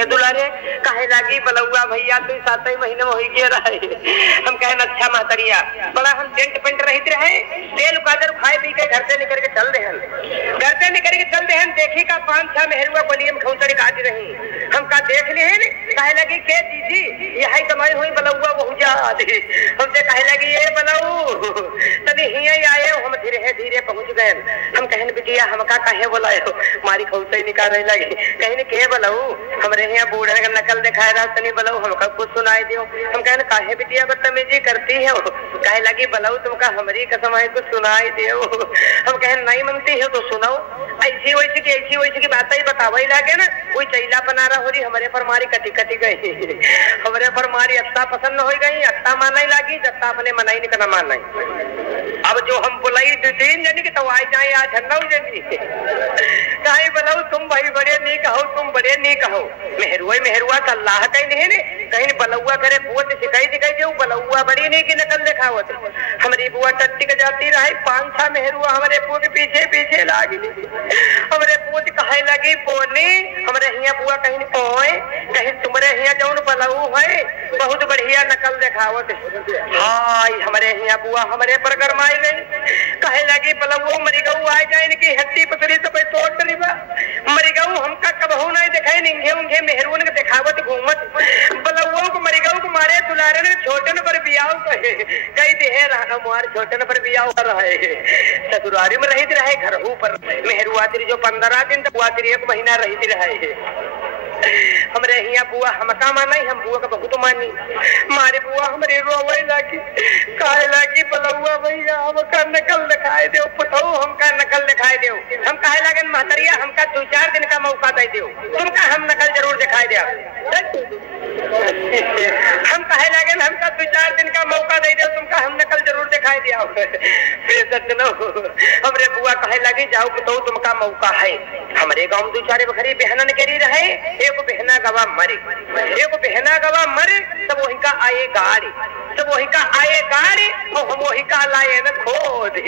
के दुलारे काहे लागी बलौआ भैया तू 7 महीने में हो के रहे। हम कहन अच्छा महतरिया बड़ा हम टेंट पेंट रहित रहे, तेल काजर खाए पी के घर से निकल के चल देहन, घर से निकल के चल देहन। देखी का 5-6 मेहरुआ बलियम खौचड़ी काट रही। हम का देख लेहन काहे लगी के दीदी यही कमाई हुई बलौआ बहु जा दे। हमसे काहे लगी ये बलऊ तनी हिया आए हम धीरे धीरे पहुंच गए। हम कहन बिटिया हमका काहे बोलाए हो, मारी खौचड़ी निकाले लगी। कहने के बलऊ हमरे यहाँ बूढ़े का नकल दिखाए रहा तनी बलऊ हमका कुछ सुनाई दियो। हम कहन काहे बिटिया बदतमीजी करती है, काहे लगी बलऊ तुमका हमारी कसम है कुछ सुनाई दियो। हम कहन नहीं मनती है तो सुनाओ, ऐसी वैसी की बात ही बतावा लागे ना। कोई चैला बनारा हो रही हमारे पर मारी कटी कटी गई, हमारे पर मारी अत्ता पसंद हो गई, अत्ता माना लागी जत्ता अपने मनाई नहीं करना माना। अब जो हम बुलाई 2-3 जनी की तो आई जाए आज हन्नौ जनी काहे बलऊ तुम भाई बड़े नहीं कहो, तुम बड़े नहीं कहो। मेहरुआ का अल्लाह कहीं नहीं ने कहीं बलौआ करे बुआ से सिखाई दिखाई दे बलौआ बड़ी नहीं की नकल दिखावत। हमारी बुआ टट्टी के जाती रही 5-6 मेहरुआ हमारे बुआ के पीछे पीछे लागी। हमारे बुआ कहे लगी बोनी हमारे हिया बुआ कहीं पोए कहीं तुम्हारे हिया जौन बलऊ है बहुत बढ़िया नकल दिखावत। हाय हमारे हिया बुआ हमारे पर गरमाई गई, कहे लगी बलऊ मरी गऊ आ जाए इनकी हड्डी पसरी सब तोड़ करी बा मरी गऊ हमका कबहू नहीं दिखाई निंगे उंगे मेहरून के दिखावत घूमत। बलऊ को मरी गऊ को मारे दुलारे ने छोटन पर बियाव कहे कई देहे रहा मार छोटन पर बियाव कर रहे ससुरारी में रही रहे घर ऊपर मेहरुआ तेरी जो 15 दिन तक बुआ तेरी 1 महीना रही रहे। हमरे हिया बुआ हमका माना हम बुआ का बहुत मानी। मारे बुआ हमारे रोवे लागी काहे लागी बलौआ भैया हमका नकल दिखाए दो पुतऊ हमका नकल दिखाए दो। हम काहे लागन महतरिया हमका 2-4 दिन का मौका दे दो, तुमका हम नकल जरूर दिखाई दे। हम काहे लागन हमका 2-4 दिन का मौका दे दो, तुमका हम नकल जरूर दिखाई दिया। हमरे बुआ कहे लगी जाओ पुतऊ तुमका मौका है। हमारे गाँव में 2-4 बखरी बहना करी रहे, एक बहना गवा मरे, एक बहना गवा मरे तब वही का आए गाड़ी, तब वही का आए गाड़ी और हम वही का लाए न खोद,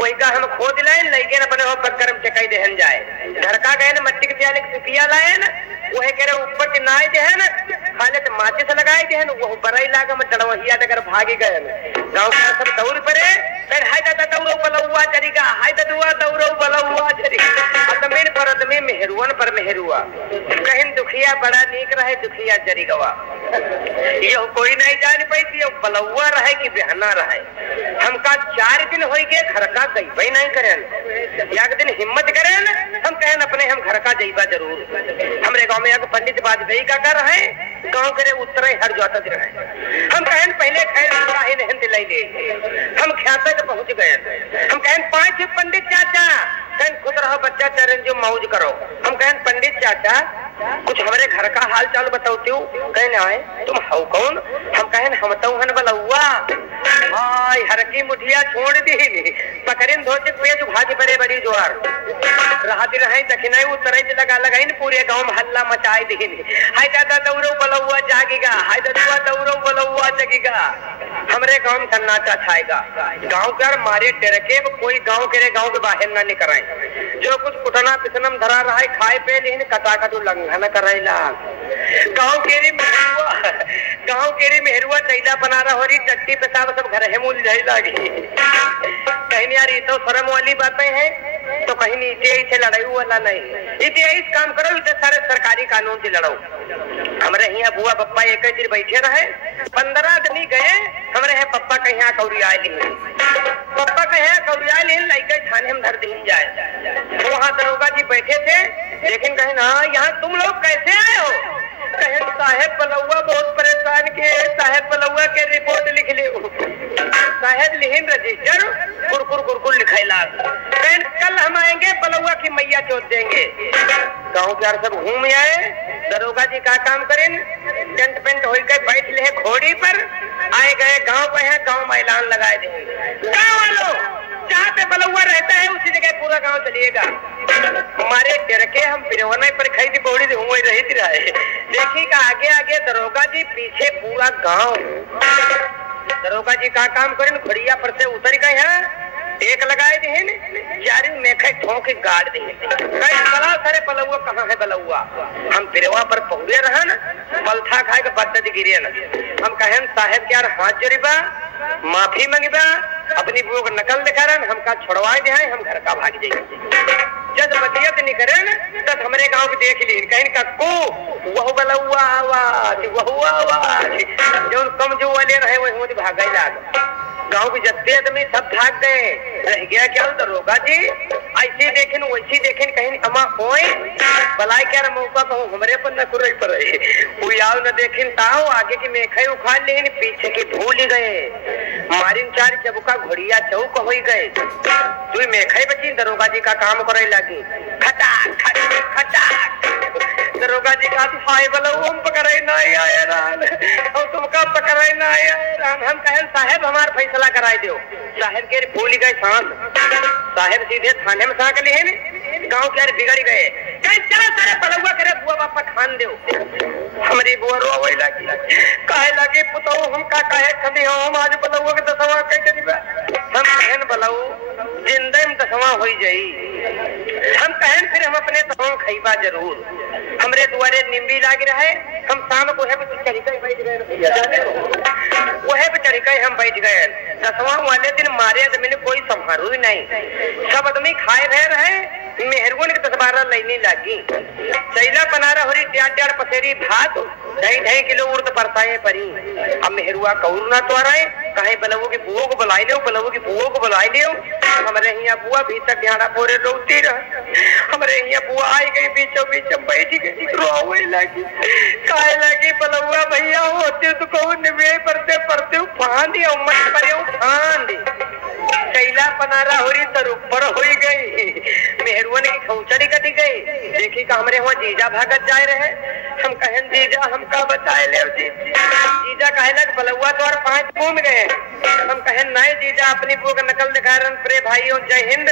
वही का हम खोद लाए लगे न बने हो बकरम चकाई देहन जाए। घर का गए न मट्टी के त्याले सुपिया लाए न वह कह रहे ऊपर के नाई देहन हालत माचिस लगाए देहन वो बराई लागा में डड़वहिया देकर भागे गए। गाँव का सब दौड़ पड़े हाय दादा दौड़ो बलौआ चरिगा, हाय ददुआ दौड़ो बलौआ चरिगा। अदमीन पर अदमी मेहरुअन पर मेहरुआ कहीं दुखिया बड़ा नीक रहे दुखिया जरी गवा। ये कोई नहीं जान पाई थी बलौआ रहे कि बहना रहे। हमका 4 दिन हो गए घर का गई नहीं करें, एक दिन हिम्मत करें हम कहें अपने हम घर का जईबा जरूर। हमारे गाँव में एक पंडित वाजपेयी का घर है, गाँव करे उत्तरे हर जोता रहे। हम कहें पहले खैर दिलाई ले हम ख्याता के पहुंच गए। हम कहें 5 पंडित चाचा कहें खुद रहो बच्चा चरण जो मौज करो। हम कहें पंडित चाचा कुछ हमारे घर का हाल चाल बताओती हूँ। कहने आए तुम हो कौन? हम कहें हम तो हन बलौआ। हाय हर की मुठिया छोड़ दी पकड़िन धोते पेज भाजी बड़े बड़ी जोर राहती रहे दखिनाई उतरे लगा लगाई पूरे गांव में हल्ला मचाई दी। हाय दादा दौड़ो बलौआ जागेगा, हाय दादा दौड़ो बलौआ जगेगा। हमरे गांव में सन्नाटा छाएगा। गांव कर मारे डरके कोई गांव के गांव के बाहर ना निकले। जो कुछ कुटना पिसनम धरा रहा है खाए पे लेकिन कटाकट उल्लंघन करेला। गांव केरी मेहरुआ चैला बना रहा हो रही टट्टी पेशाब सब घर है मूल जाए लागी। कहीं यार ये तो शर्म वाली बातें हैं तो कहीं इसे लड़ाई वाला नहीं। इसे इस काम करो इसे सारे सरकारी कानून से लड़ो। हमारे यहाँ बुआ पप्पा एक दिन बैठे रहे 15 दिन गए। हमारे यहाँ पप्पा कहीं यहाँ कौरिया पप्पा कहे कौरिया लड़के थाने में धर दिन जाए। तो वहाँ दरोगा जी बैठे थे लेकिन कहे ना यहाँ तुम लोग कैसे आए हो? कहे साहेब बलौआ बहुत परेशान किए, साहेब बलौआ के रिपोर्ट लिख ले। साहेब लिहिन रजिस्टर कुरकुर लिखाइला। कल हम आएंगे बलौआ की मैया चोट देंगे। गाँव के यार सब घूम आए। दरोगा जी का काम करें टेंट पेंट होकर बैठ ले घोड़ी पर आए गए गांव पे है। गांव में ऐलान लगाए देंगे गाँव वालों जहाँ पे बलौआ रहता है उसी जगह पूरा गांव चलिएगा। हमारे डर के हम बिरवना पर खाई थी बौड़ी रही रहे। देखी का आगे आगे दरोगा जी पीछे पूरा गांव। दरोगा जी का काम करें घड़िया पर से उतर गए हैं एक लगाए देहन चारी मेखे ठोके गाड़ दे कई बड़ा सारे बलौआ कहाँ है बलौआ हम पिरवा पर पहुंचे रहन पलथा खाए के बद्दत गिरे न हम कहन साहब के यार हाथ जोड़ीबा माफी मंगीबा अपनी बुआ को नकल दिखा रहे हमका छोड़वा दे हम घर का भाग जाएंगे जब बतियत नहीं करे तब हमारे गांव के देख ली कहीं कक्कू वह बलौआ आवाज वह आवाज जो कम जो वाले रहे वही भाग लाग गांव के जत्ते आदमी सब भाग गए रह गया क्या दरोगा जी ऐसे देखें वैसे देखें कहीं अमा होए बलाई क्या मौका कहूँ हमारे पर न कुरई पर कोई आओ न देखें ताओ आगे की मेखे उखाड़ लेन पीछे की भूल गए मारिन चार चबुका घोड़िया चौक हो गए तू मेखे बची दरोगा जी का काम करे लगी खटाक खटाक खटाक दरोगा जी का हाय बोलो हम पकड़े ना आए रान और तुमका पकड़े ना आए रान हम कहे साहब हमार फैसला कराई दो साहब के भूल गए सांस साहब सीधे थाने में साक लिए गांव के बिगड़ गए कहीं चला सारे बलौआ करे बुआ बापा खान दो हमारी बुआ रोवे लगी काहे लगे पुतो हम का काहे खदी हो हम आज बलौआ के दसवा कह करीबा हम कहन बलौ जिंदे में दसवा होई जाई हम कहन फिर हम अपने दसवा खइबा जरूर हमरे दुआरे निम्बी लाग रहे हम शाम को है चढ़ी बैठ गए वह पे चढ़ी गए हम बैठ गए दसवां वाले दिन मारे आदमी ने कोई संभारू ही नहीं सब आदमी खाए रहे मेहरगुन के 10-12 लेनी लागी चैला पनारा होरी डेढ़ पसेरी भात 2.5 किलो उर्द परसाए परी अब मेहरुआ कौर ना तो आ रहे कहे बलवो की बुओ को बुलाई लो बलवो की बुओ को बुलाई लो हमारे यहाँ बुआ भीतर ध्यान पोरे रोती रह हमारे यहाँ बुआ आई गई बीचों बीच बैठ गई रोवे लगी काहे लगी बलुआ भैया होते तो कौन निवे पड़ते पड़ते फांदी उम्मत पर फांदी कैला पनारा हो रही तर ऊपर हो गई मेहरुआ की खौचड़ी कटी गई देखी का हमारे वहाँ जीजा भागत जाए रहे हम कहन जीजा हमका बताए ले जीजा कहे लग बलुआ तो और 5 घूम गए हम कहन नहीं जीजा अपनी बुआ का नकल दिखा रहे प्रे भाइयों जय हिंद